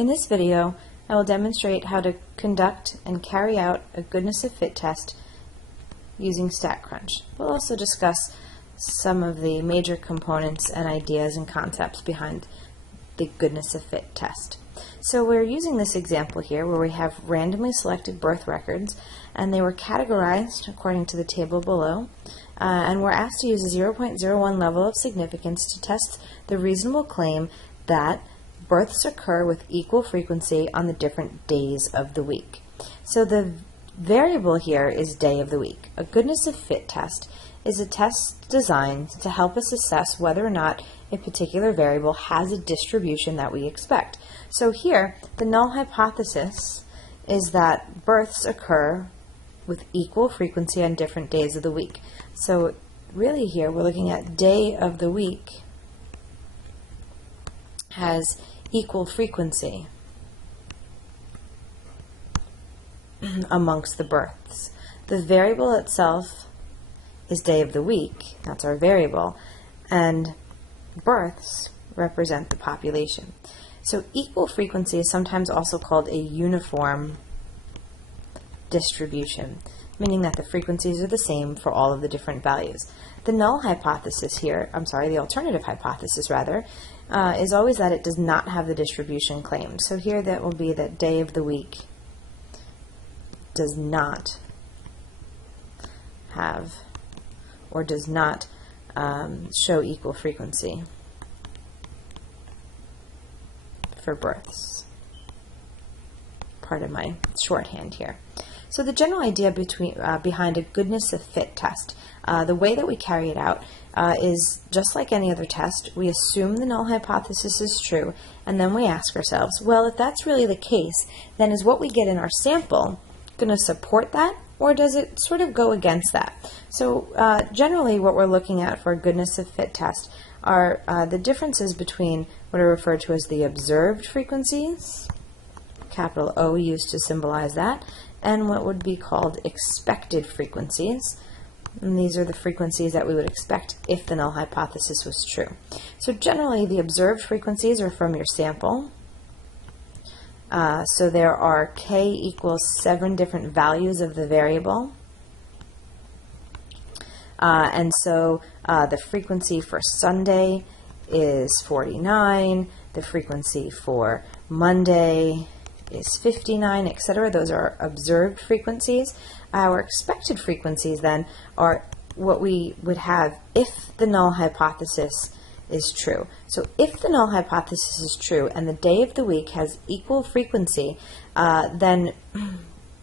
In this video, I will demonstrate how to conduct and carry out a goodness of fit test using StatCrunch. We'll also discuss some of the major components and ideas and concepts behind the goodness of fit test. So we're using this example here where we have randomly selected birth records and they were categorized according to the table below, and we're asked to use a 0.01 level of significance to test the reasonable claim that births occur with equal frequency on the different days of the week. So the variable here is day of the week. A goodness of fit test is a test designed to help us assess whether or not a particular variable has a distribution that we expect. So here, the null hypothesis is that births occur with equal frequency on different days of the week. So really here, we're looking at day of the week has equal frequency amongst the births. The variable itself is day of the week, that's our variable, and births represent the population. So equal frequency is sometimes also called a uniform distribution, meaning that the frequencies are the same for all of the different values. The null hypothesis here, the alternative hypothesis rather, is always that it does not have the distribution claimed. So here that will be that day of the week does not have or does not show equal frequency for births. Part of my shorthand here. So the general idea behind a goodness of fit test, the way that we carry it out is just like any other test. We assume the null hypothesis is true, and then we ask ourselves, well, if that's really the case, then is what we get in our sample going to support that, or does it sort of go against that? So generally what we're looking at for a goodness of fit test are the differences between what are referred to as the observed frequencies, capital O used to symbolize that, and what would be called expected frequencies. And these are the frequencies that we would expect if the null hypothesis was true. So generally the observed frequencies are from your sample. So there are k equals 7 different values of the variable. And so the frequency for Sunday is 49, the frequency for Monday is 59, etc. Those are observed frequencies. Our expected frequencies then are what we would have if the null hypothesis is true. So if the null hypothesis is true and the day of the week has equal frequency, then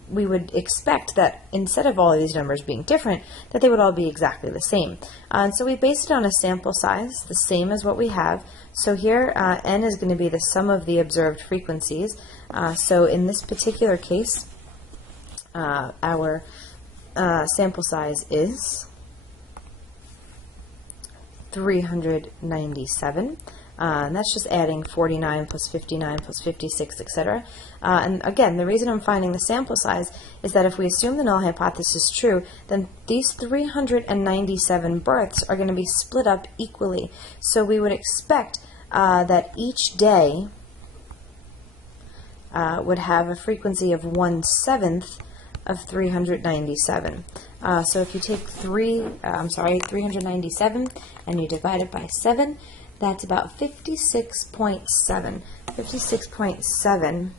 we would expect that instead of all of these numbers being different, that they would all be exactly the same. And so we base it on a sample size, the same as what we have. So here, n is going to be the sum of the observed frequencies. So in this particular case, our sample size is 397. And that's just adding 49 plus 59 plus 56, etc. And again, the reason I'm finding the sample size is that if we assume the null hypothesis is true, then these 397 births are going to be split up equally. So we would expect that each day would have a frequency of 1/7 of 397. So if you take 397 and you divide it by 7, that's about 56.7. 56.7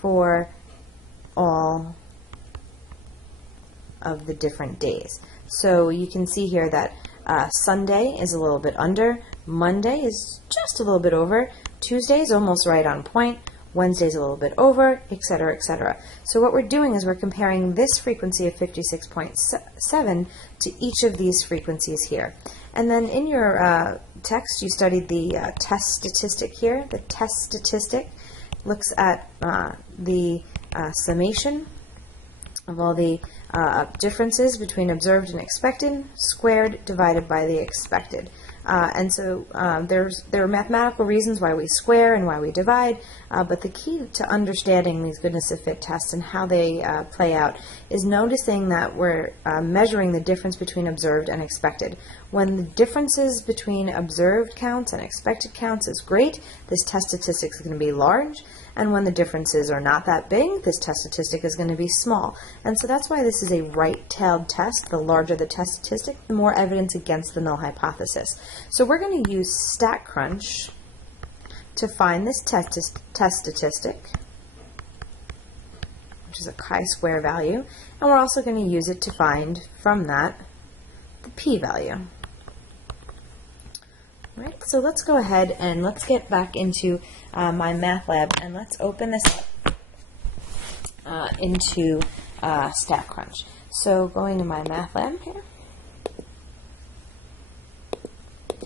for all of the different days. So you can see here that Sunday is a little bit under, Monday is just a little bit over, Tuesday is almost right on point, Wednesday's a little bit over, etc., etc. So what we're doing is we're comparing this frequency of 56.7 to each of these frequencies here. And then in your text, you studied the test statistic here. The test statistic looks at the summation of all the differences between observed and expected, squared divided by the expected. And so there are mathematical reasons why we square and why we divide, but the key to understanding these goodness of fit tests and how they play out is noticing that we're measuring the difference between observed and expected. When the differences between observed counts and expected counts is great, this test statistic is going to be large. And when the differences are not that big, this test statistic is going to be small. And so that's why this is a right-tailed test. The larger the test statistic, the more evidence against the null hypothesis. So we're going to use StatCrunch to find this test statistic, which is a chi-square value. And we're also going to use it to find from that the p-value. Right, so let's go ahead and let's get back into my math lab, and let's open this up into StatCrunch. So going to my math lab here.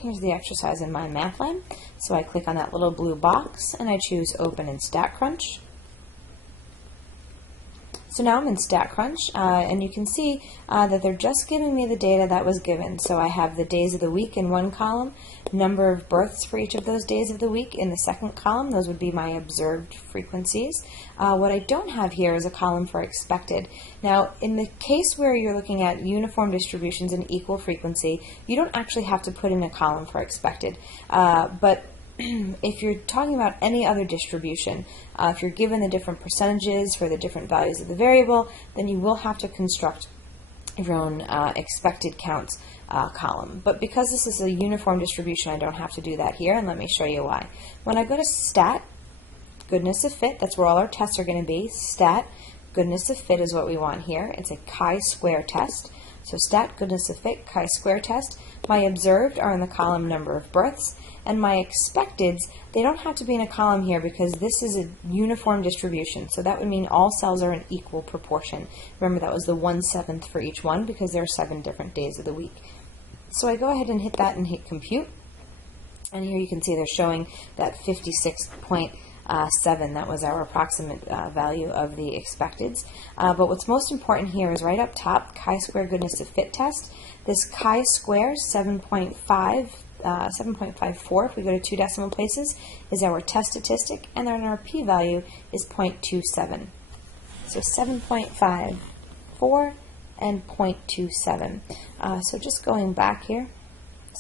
Here's the exercise in my math lab. So I click on that little blue box and I choose Open in StatCrunch. So now I'm in StatCrunch, and you can see that they're just giving me the data that was given. So I have the days of the week in one column, number of births for each of those days of the week in the second column. Those would be my observed frequencies. What I don't have here is a column for expected. Now, in the case where you're looking at uniform distributions and equal frequency, you don't actually have to put in a column for expected. But if you're talking about any other distribution, if you're given the different percentages for the different values of the variable, then you will have to construct your own expected counts column. But because this is a uniform distribution, I don't have to do that here, and let me show you why. When I go to Stat, Goodness of Fit, that's where all our tests are going to be. Stat, Goodness of Fit is what we want here. It's a chi-square test. So Stat, Goodness of Fit, chi-square test. My observed are in the column number of births, and my expecteds, they don't have to be in a column here because this is a uniform distribution. So that would mean all cells are in equal proportion. Remember, that was the 1/7 for each one because there are 7 different days of the week. So I go ahead and hit that and hit compute. And here you can see they're showing that 56.7, that was our approximate value of the expecteds. But what's most important here is right up top, chi-square goodness of fit test. This chi-square, 7.54, if we go to 2 decimal places, is our test statistic, and then our p-value is 0.27. So 7.54 and 0.27. So just going back here,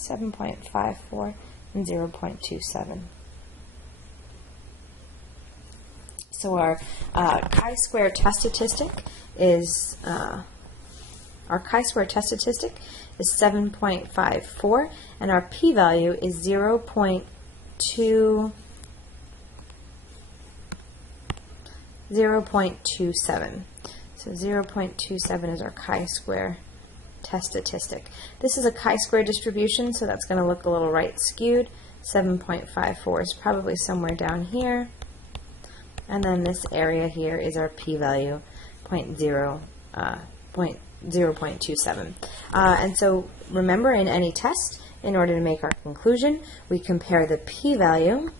7.54 and 0.27. So our chi-square test statistic is 7.54, and our p-value is 0.27. So 0.27 is our chi-square test statistic. This is a chi-square distribution, so that's going to look a little right skewed. 7.54 is probably somewhere down here. And then this area here is our p-value, 0.27. And so remember, in any test, in order to make our conclusion, we compare the p-value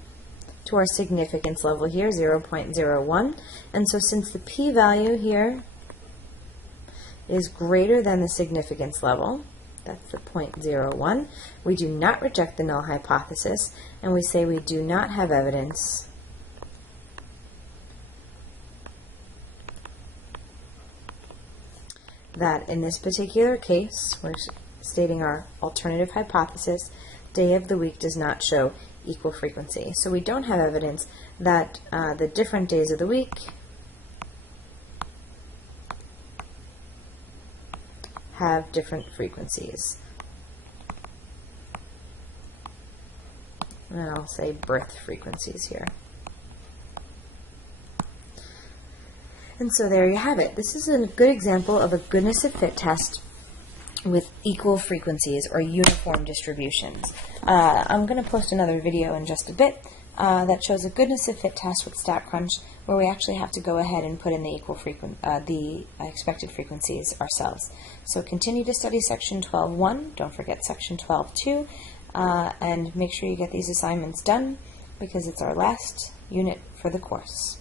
to our significance level here, 0.01. And so since the p-value here is greater than the significance level, that's the 0.01, we do not reject the null hypothesis, and we say we do not have evidence that in this particular case, we're stating our alternative hypothesis, day of the week does not show equal frequency. So we don't have evidence that the different days of the week have different frequencies. And I'll say birth frequencies here. And so there you have it. This is a good example of a goodness of fit test with equal frequencies or uniform distributions. I'm going to post another video in just a bit that shows a goodness of fit test with StatCrunch, where we actually have to go ahead and put in the expected frequencies ourselves. So continue to study section 12.1. Don't forget section 12.2, and make sure you get these assignments done because it's our last unit for the course.